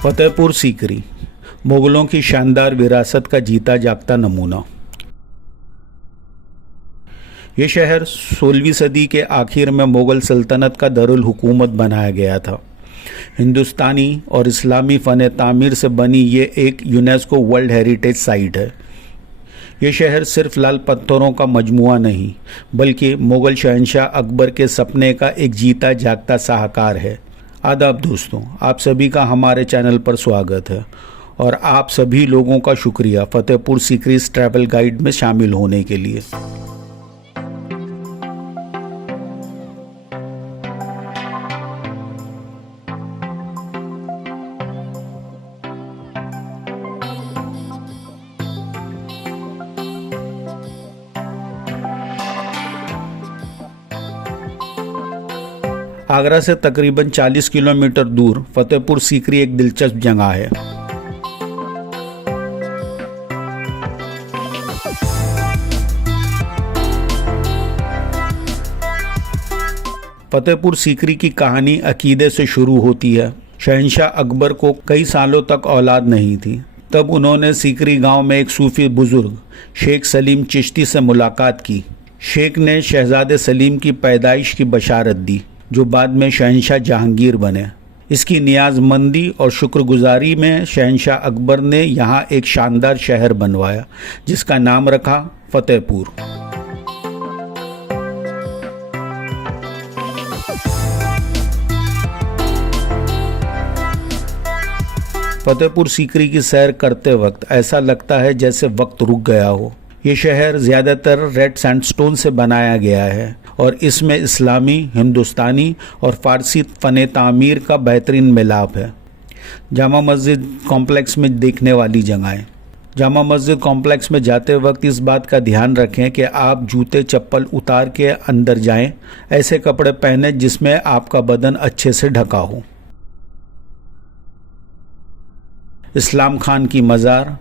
फतेहपुर सीकरी मुगलों की शानदार विरासत का जीता जागता नमूना। ये शहर 16वीं सदी के आखिर में मुगल सल्तनत का दारुल हुकूमत बनाया गया था। हिंदुस्तानी और इस्लामी फ़न तामीर से बनी ये एक यूनेस्को वर्ल्ड हेरिटेज साइट है। ये शहर सिर्फ लाल पत्थरों का मजमुआ नहीं बल्कि मुगल शहंशाह अकबर के सपने का एक जीता जागता साहकार है। आदाब दोस्तों, आप सभी का हमारे चैनल पर स्वागत है और आप सभी लोगों का शुक्रिया फतेहपुर सीकरीज ट्रैवल गाइड में शामिल होने के लिए। आगरा से तकरीबन 40 किलोमीटर दूर फतेहपुर सीकरी एक दिलचस्प जगह है। फतेहपुर सीकरी की कहानी अकीदे से शुरू होती है। शहंशाह अकबर को कई सालों तक औलाद नहीं थी। तब उन्होंने सीकरी गांव में एक सूफी बुजुर्ग शेख सलीम चिश्ती से मुलाकात की। शेख ने शहजादे सलीम की पैदाइश की बशारत दी जो बाद में शहंशाह जहांगीर बने। इसकी नियाज़मंदी और शुक्रगुजारी में शहंशाह अकबर ने यहाँ एक शानदार शहर बनवाया जिसका नाम रखा फतेहपुर। फतेहपुर सीकरी की सैर करते वक्त ऐसा लगता है जैसे वक्त रुक गया हो। ये शहर ज़्यादातर रेड सैंडस्टोन से बनाया गया है और इसमें इस्लामी, हिंदुस्तानी और फ़ारसी फ़न तामीर का बेहतरीन मिलाप है। जामा मस्जिद कॉम्प्लेक्स में देखने वाली जगहें। जामा मस्जिद कॉम्प्लेक्स में जाते वक्त इस बात का ध्यान रखें कि आप जूते चप्पल उतार के अंदर जाएं। ऐसे कपड़े पहने जिसमें आपका बदन अच्छे से ढका हो। इस्लाम खान की मज़ार,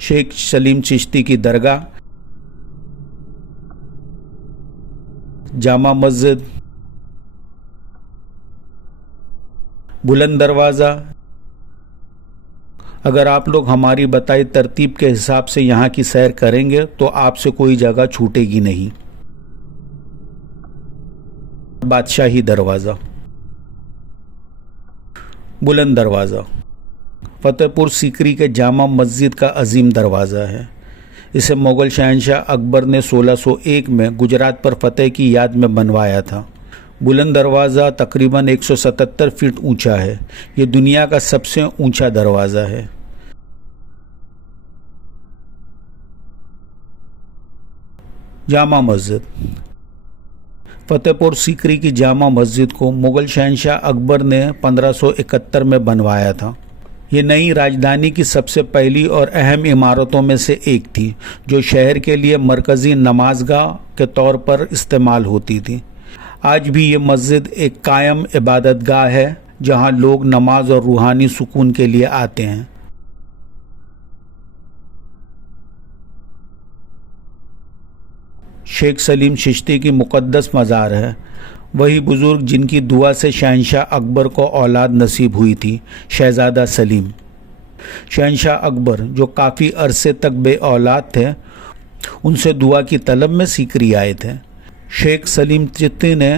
शेख सलीम चिश्ती की दरगाह, जामा मस्जिद, बुलंद दरवाज़ा। अगर आप लोग हमारी बताई तरतीब के हिसाब से यहाँ की सैर करेंगे तो आपसे कोई जगह छूटेगी नहीं। बादशाही दरवाज़ा, बुलंद दरवाज़ा फतेहपुर सीकरी के जामा मस्जिद का अजीम दरवाज़ा है। इसे मुग़ल शहंशाह अकबर ने 1601 में गुजरात पर फतेह की याद में बनवाया था। बुलंद दरवाज़ा तकरीबन 177 फीट ऊंचा है। ये दुनिया का सबसे ऊंचा दरवाज़ा है। जामा मस्जिद। फतेहपुर सीकरी की जामा मस्जिद को मुग़ल शहंशाह अकबर ने 1571 में बनवाया था। ये नई राजधानी की सबसे पहली और अहम इमारतों में से एक थी जो शहर के लिए मरकज़ी नमाजगाह के तौर पर इस्तेमाल होती थी। आज भी ये मस्जिद एक कायम इबादतगाह है जहां लोग नमाज और रूहानी सुकून के लिए आते हैं। शेख सलीम चिश्ती की मुक़द्दस मज़ार है। वही बुज़ुर्ग जिनकी दुआ से शहंशाह अकबर को औलाद नसीब हुई थी, शहज़ादा सलीम। शहंशाह अकबर जो काफ़ी अरसे तक बे औलाद थे, उनसे दुआ की तलब में सीकरी आए थे। शेख सलीम चिश्ती ने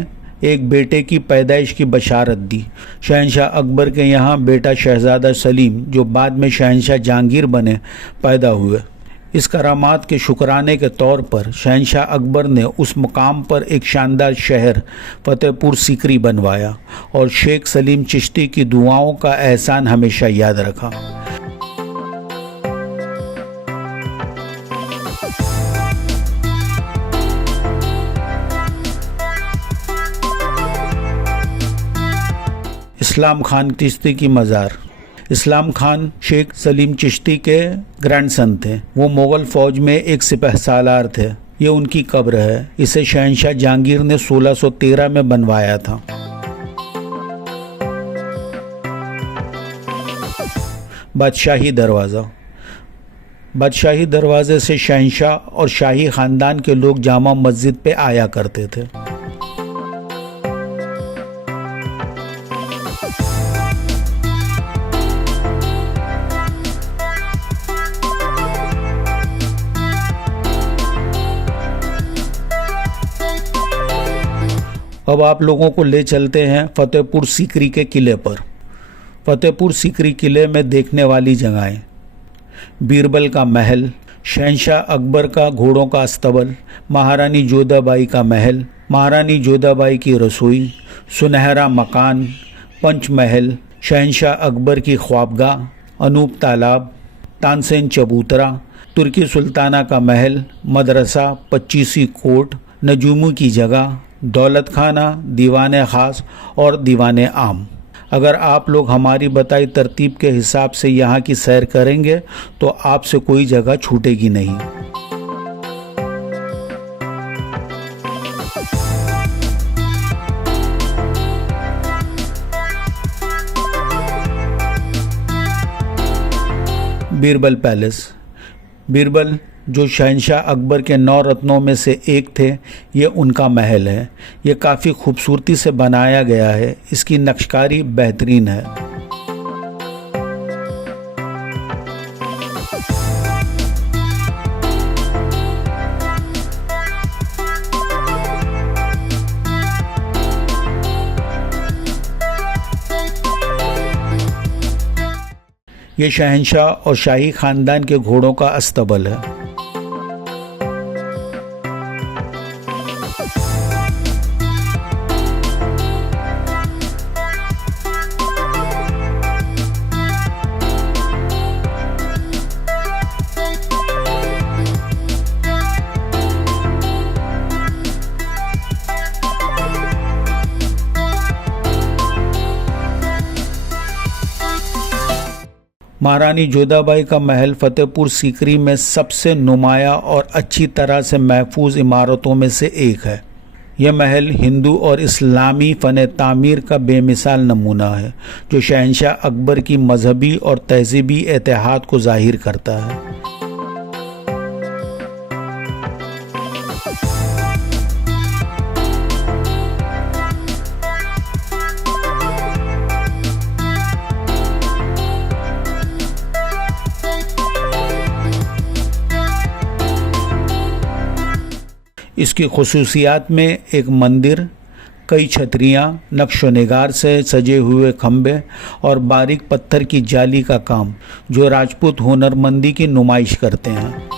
एक बेटे की पैदाइश की बशारत दी। शहंशाह अकबर के यहाँ बेटा शहज़ादा सलीम जो बाद में शहंशाह जहांगीर बने पैदा हुए। इस करामात के शुक्राने के तौर पर शहंशाह अकबर ने उस मुकाम पर एक शानदार शहर फतेहपुर सीकरी बनवाया और शेख सलीम चिश्ती की दुआओं का एहसान हमेशा याद रखा। इस्लाम खान चिश्ती की मज़ार। इस्लाम खान शेख सलीम चिश्ती के ग्रैंडसन थे। वो मुगल फौज में एक सिपहसालार थे। ये उनकी कब्र है। इसे शहंशाह जहांगीर ने 1613 में बनवाया था। बादशाही दरवाज़ा। बादशाही दरवाजे से शहंशाह और शाही ख़ानदान के लोग जामा मस्जिद पे आया करते थे। अब आप लोगों को ले चलते हैं फतेहपुर सीकरी के किले पर। फतेहपुर सीकरी किले में देखने वाली जगहें: बीरबल का महल, शहंशाह अकबर का घोड़ों का अस्तबल, महारानी जोधाबाई का महल, महारानी जोधाबाई की रसोई, सुनहरा मकान, पंचमहल, शहंशाह अकबर की ख्वाबगाह, अनूप तालाब, तानसेन चबूतरा, तुर्की सुल्ताना का महल, मदरसा, 25वीं कोर्ट, नजूमी की जगह, दौलत खाना, दीवाने ख़ास और दीवाने आम। अगर आप लोग हमारी बताई तरतीब के हिसाब से यहाँ की सैर करेंगे तो आपसे कोई जगह छूटेगी नहीं। बीरबल पैलेस। बीरबल जो शहंशाह अकबर के 9 रत्नों में से एक थे, ये उनका महल है। ये काफ़ी खूबसूरती से बनाया गया है। इसकी नक्शकारी बेहतरीन है। ये शहंशाह और शाही ख़ानदान के घोड़ों का अस्तबल है। महारानी जोधाबाई का महल फतेहपुर सीकरी में सबसे नुमाया और अच्छी तरह से महफूज इमारतों में से एक है। यह महल हिंदू और इस्लामी फ़न तामीर का बेमिसाल नमूना है, जो शहंशाह अकबर की मजहबी और तहजीबी इत्तेहाद को जाहिर करता है। इसकी खुसूसियात में एक मंदिर, कई छतरियाँ, नक्श निगार से सजे हुए खंभे और बारीक पत्थर की जाली का काम, जो राजपूत हुनरमंदी की नुमाइश करते हैं।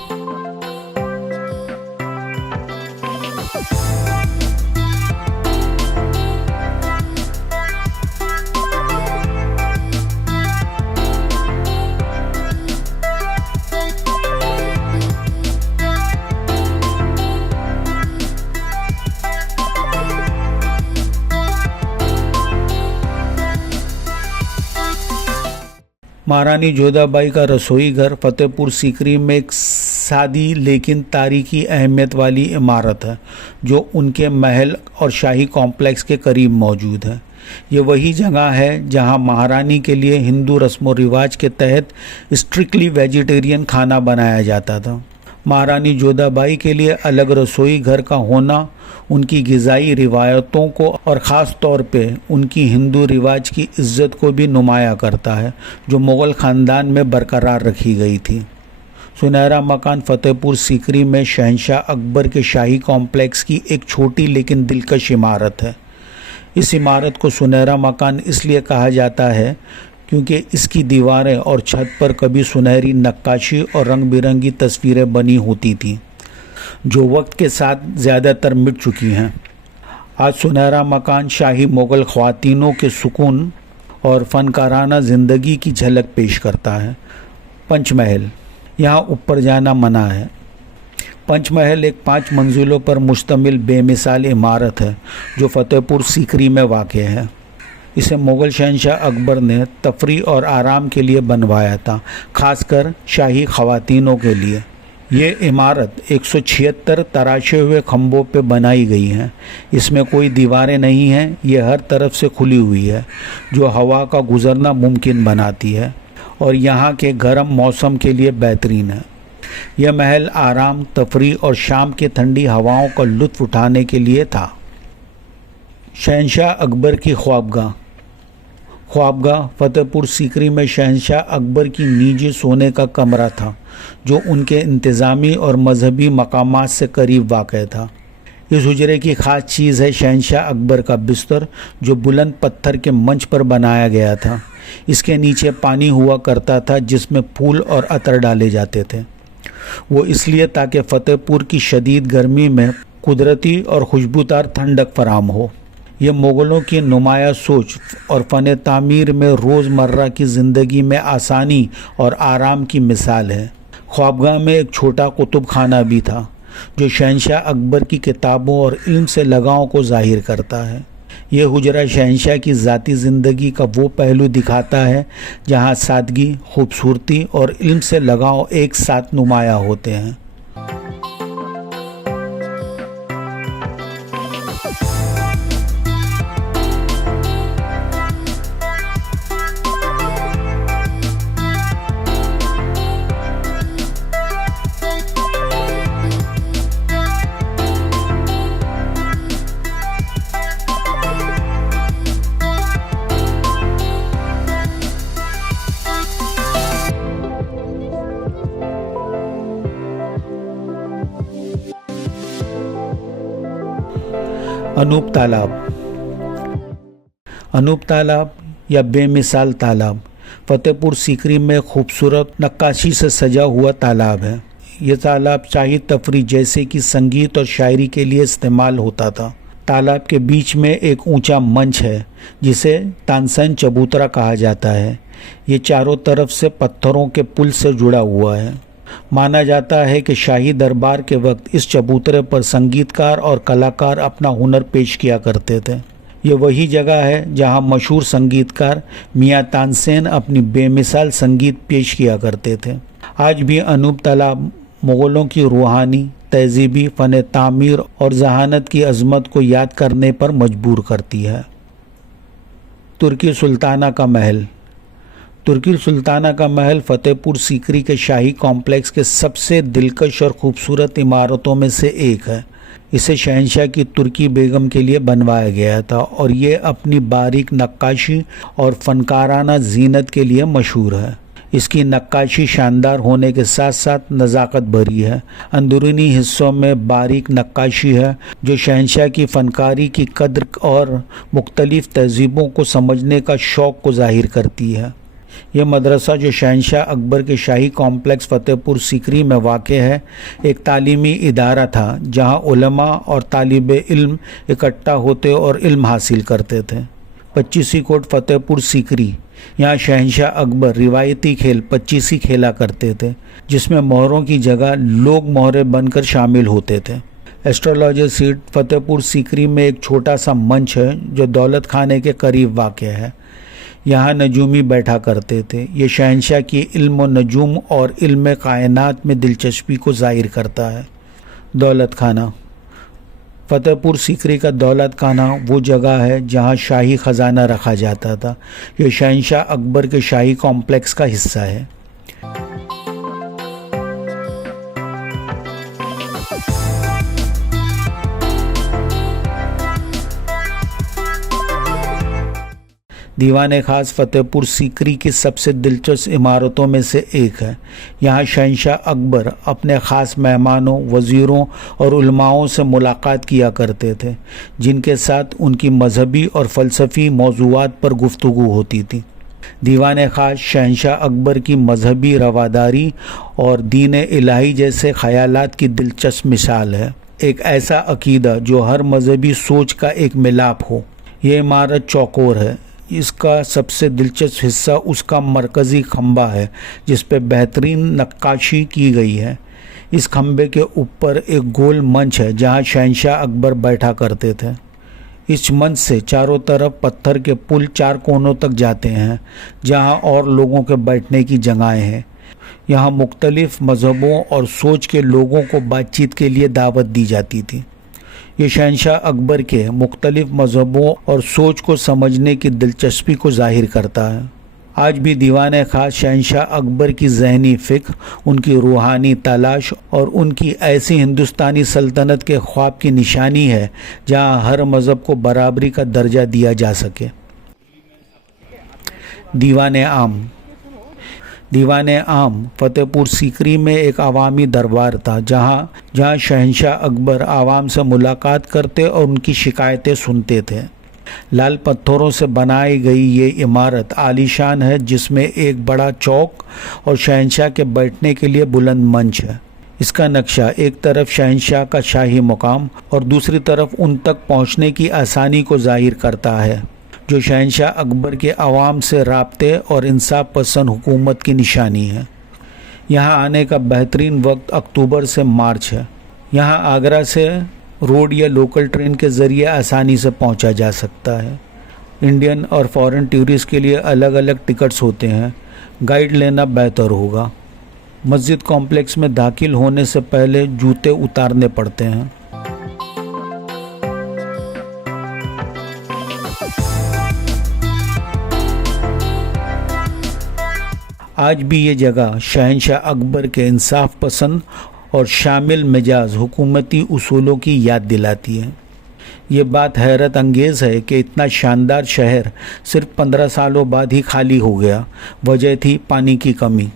महारानी जोधाबाई का रसोई घर फतेहपुर सीकरी में एक सादी लेकिन तारीखी अहमियत वाली इमारत है, जो उनके महल और शाही कॉम्प्लेक्स के करीब मौजूद है। ये वही जगह है जहां महारानी के लिए हिंदू रस्म व रिवाज के तहत स्ट्रिक्टली वेजिटेरियन खाना बनाया जाता था। महारानी जोधाबाई के लिए अलग रसोई घर का होना उनकी ग़िज़ाई रिवायतों को और ख़ास तौर पे उनकी हिंदू रिवाज की इज़्ज़त को भी नुमाया करता है, जो मुग़ल ख़ानदान में बरकरार रखी गई थी। सुनहरा मकान फतेहपुर सीकरी में शहंशाह अकबर के शाही कॉम्प्लेक्स की एक छोटी लेकिन दिलकश इमारत है। इस इमारत को सुनहरा मकान इसलिए कहा जाता है क्योंकि इसकी दीवारें और छत पर कभी सुनहरी नक्काशी और रंग बिरंगी तस्वीरें बनी होती थीं, जो वक्त के साथ ज़्यादातर मिट चुकी हैं। आज सुनहरा मकान शाही मुग़ल ख़वातीनों के सुकून और फ़नकाराना ज़िंदगी की झलक पेश करता है। पंचमहल, यहाँ ऊपर जाना मना है। पंचमहल एक 5 मंजिलों पर मुश्तमिल बेमिसाल इमारत है, जो फतेहपुर सीकरी में वाक़ है। इसे मुग़ल शहंशाह अकबर ने तफरी और आराम के लिए बनवाया था, खासकर शाही ख़वातीनों के लिए। ये इमारत 176 तराशे हुए खंभों पे बनाई गई हैं। इसमें कोई दीवारें नहीं हैं, ये हर तरफ से खुली हुई है, जो हवा का गुज़रना मुमकिन बनाती है और यहाँ के गर्म मौसम के लिए बेहतरीन है। यह महल आराम, तफरी और शाम की ठंडी हवाओं का लुत्फ़ उठाने के लिए था। शहंशाह अकबर की ख्वाबगाह फतेहपुर सीकरी में शहंशाह अकबर की निजी सोने का कमरा था, जो उनके इंतज़ामी और मजहबी मकामात से करीब वाक़ था। इस हुजरे की ख़ास चीज़ है शहंशाह अकबर का बिस्तर, जो बुलंद पत्थर के मंच पर बनाया गया था। इसके नीचे पानी हुआ करता था, जिसमें फूल और अतर डाले जाते थे। वो इसलिए ताकि फतेहपुर की शदीद गर्मी में कुदरती और खुशबूदार ठंडक फराम हो। ये मुग़लों की नुमाया सोच और फ़न तामीर में रोज़मर्रा की ज़िंदगी में आसानी और आराम की मिसाल है। ख्वाबगाह में एक छोटा कुतुब खाना भी था, जो शहंशाह अकबर की किताबों और इल्म से लगाव को ज़ाहिर करता है। ये हुजरा शहंशाह की ज़ाती ज़िंदगी का वो पहलू दिखाता है जहाँ सादगी, खूबसूरती और इल्म से लगाव एक साथ नुमाया होते हैं। अनूप तालाब या बेमिसाल तालाब फतेहपुर सीकरी में खूबसूरत नक्काशी से सजा हुआ तालाब है। यह तालाब शाही तफरी जैसे कि संगीत और शायरी के लिए इस्तेमाल होता था। तालाब के बीच में एक ऊंचा मंच है, जिसे तानसेन चबूतरा कहा जाता है। ये चारों तरफ से पत्थरों के पुल से जुड़ा हुआ है। माना जाता है कि शाही दरबार के वक्त इस चबूतरे पर संगीतकार और कलाकार अपना हुनर पेश किया करते थे। ये वही जगह है जहां मशहूर संगीतकार मियां तानसेन अपनी बेमिसाल संगीत पेश किया करते थे। आज भी अनूप तालाब मुग़लों की रूहानी, तहजीबी, फ़न तामीर और जहानत की अज़मत को याद करने पर मजबूर करती है। तुर्की सुल्ताना का महल फतेहपुर सीकरी के शाही कॉम्प्लेक्स के सबसे दिलकश और खूबसूरत इमारतों में से एक है। इसे शहंशाह की तुर्की बेगम के लिए बनवाया गया था और ये अपनी बारीक नक्काशी और फनकाराना जीनत के लिए मशहूर है। इसकी नक्काशी शानदार होने के साथ साथ नज़ाकत भरी है। अंदरूनी हिस्सों में बारीक नक्काशी है, जो शहंशाह की फ़नकारी की कद्र और मुख्तलिफ़ तहज़ीबों को समझने का शौक़ को ज़ाहिर करती है। यह मदरसा, जो शहंशाह अकबर के शाही कॉम्प्लेक्स फतेहपुर सीकरी में वाक़ है, एक तालीमी इदारा था जहाँ उलमा और तालिबे इल्म इकट्ठा होते और इल्म हासिल करते थे। 25 कोट फतेहपुर सीकरी, यहाँ शहंशाह अकबर रिवायती खेल 25 खेला करते थे, जिसमें मोहरों की जगह लोग मोहरे बनकर शामिल होते थे। एस्ट्रोलॉजी सीट फतेहपुर सीकरी में एक छोटा सा मंच है, जो दौलत खाने के करीब वाक़ है। यहाँ नजूमी बैठा करते थे। ये शहंशाह की इल्म व नजूम और इल्म कायनात में दिलचस्पी को ज़ाहिर करता है। दौलत खाना फतेहपुर सीकरी का दौलत खाना वो जगह है जहाँ शाही ख़जाना रखा जाता था। ये शहंशाह अकबर के शाही कॉम्प्लेक्स का हिस्सा है। दीवान खास फतेहपुर सीकरी की सबसे दिलचस्प इमारतों में से एक है। यहाँ शहंशाह अकबर अपने ख़ास मेहमानों, वज़ीरों और उलमाओं से मुलाकात किया करते थे, जिनके साथ उनकी मजहबी और फ़लसफ़ी मौज़ूआत पर गुफ्तगू होती थी। दीवान खास शहंशाह अकबर की मजहबी रवादारी और दीन इलाही जैसे ख़यालात की दिलचस्प मिसाल है। एक ऐसा अक़ीदा जो हर मजहबी सोच का एक मिलाप हो। ये इमारत चौकोर है। इसका सबसे दिलचस्प हिस्सा उसका मरकज़ी खंबा है, जिस पर बेहतरीन नक्काशी की गई है। इस खंबे के ऊपर एक गोल मंच है, जहाँ शहंशाह अकबर बैठा करते थे। इस मंच से चारों तरफ पत्थर के पुल 4 कोनों तक जाते हैं, जहां और लोगों के बैठने की जगहें हैं। यहाँ मुख्तलिफ मज़हबों और सोच के लोगों को बातचीत के लिए दावत दी जाती थी। ये शहंशाह अकबर के मुख्तलिफ मज़हबों और सोच को समझने की दिलचस्पी को जाहिर करता है। आज भी दीवान खास शहंशाह अकबर की ज़हनी फ़िक्र, उनकी रूहानी तलाश और उनकी ऐसी हिंदुस्तानी सल्तनत के ख्वाब की निशानी है जहां हर मज़हब को बराबरी का दर्जा दिया जा सके। दीवान आम फतेहपुर सीकरी में एक अवामी दरबार था, जहां शहंशाह अकबर आवाम से मुलाकात करते और उनकी शिकायतें सुनते थे। लाल पत्थरों से बनाई गई ये इमारत आलीशान है, जिसमें एक बड़ा चौक और शहंशाह के बैठने के लिए बुलंद मंच है। इसका नक्शा एक तरफ शहंशाह का शाही मुकाम और दूसरी तरफ उन तक पहुंचने की आसानी को जाहिर करता है, जो शहंशाह अकबर के अवाम से राब्ते और इंसाफ पसंद हुकूमत की निशानी है। यहाँ आने का बेहतरीन वक्त अक्टूबर से मार्च है। यहाँ आगरा से रोड या लोकल ट्रेन के ज़रिए आसानी से पहुँचा जा सकता है। इंडियन और फॉरेन टूरिस्ट के लिए अलग अलग टिकट्स होते हैं, गाइड लेना बेहतर होगा। मस्जिद कॉम्प्लेक्स में दाखिल होने से पहले जूते उतारने पड़ते हैं। आज भी ये जगह शहंशाह अकबर के इंसाफ पसंद और शामिल मिजाज हुकूमती उसूलों की याद दिलाती है। ये बात हैरत अंगेज़ है कि इतना शानदार शहर सिर्फ 15 सालों बाद ही खाली हो गया। वजह थी पानी की कमी।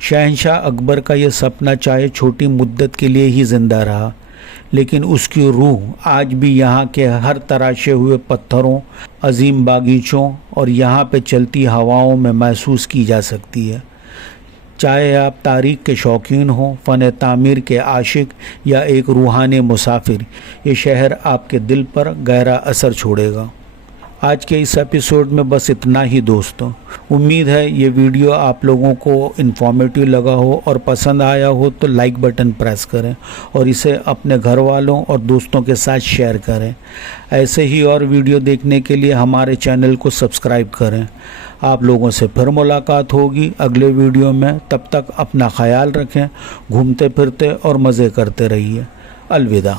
शहंशाह अकबर का ये सपना चाहे छोटी मुद्दत के लिए ही ज़िंदा रहा, लेकिन उसकी रूह आज भी यहाँ के हर तराशे हुए पत्थरों, अजीम बागीचों और यहाँ पे चलती हवाओं में महसूस की जा सकती है। चाहे आप तारीख़ के शौकीन हों, फ़न तामीर के आशिक या एक रूहानी मुसाफिर, ये शहर आपके दिल पर गहरा असर छोड़ेगा। आज के इस एपिसोड में बस इतना ही दोस्तों। उम्मीद है ये वीडियो आप लोगों को इन्फॉर्मेटिव लगा हो और पसंद आया हो तो लाइक बटन प्रेस करें और इसे अपने घर वालों और दोस्तों के साथ शेयर करें। ऐसे ही और वीडियो देखने के लिए हमारे चैनल को सब्सक्राइब करें। आप लोगों से फिर मुलाकात होगी अगले वीडियो में। तब तक अपना ख्याल रखें, घूमते फिरते और मज़े करते रहिए। अलविदा।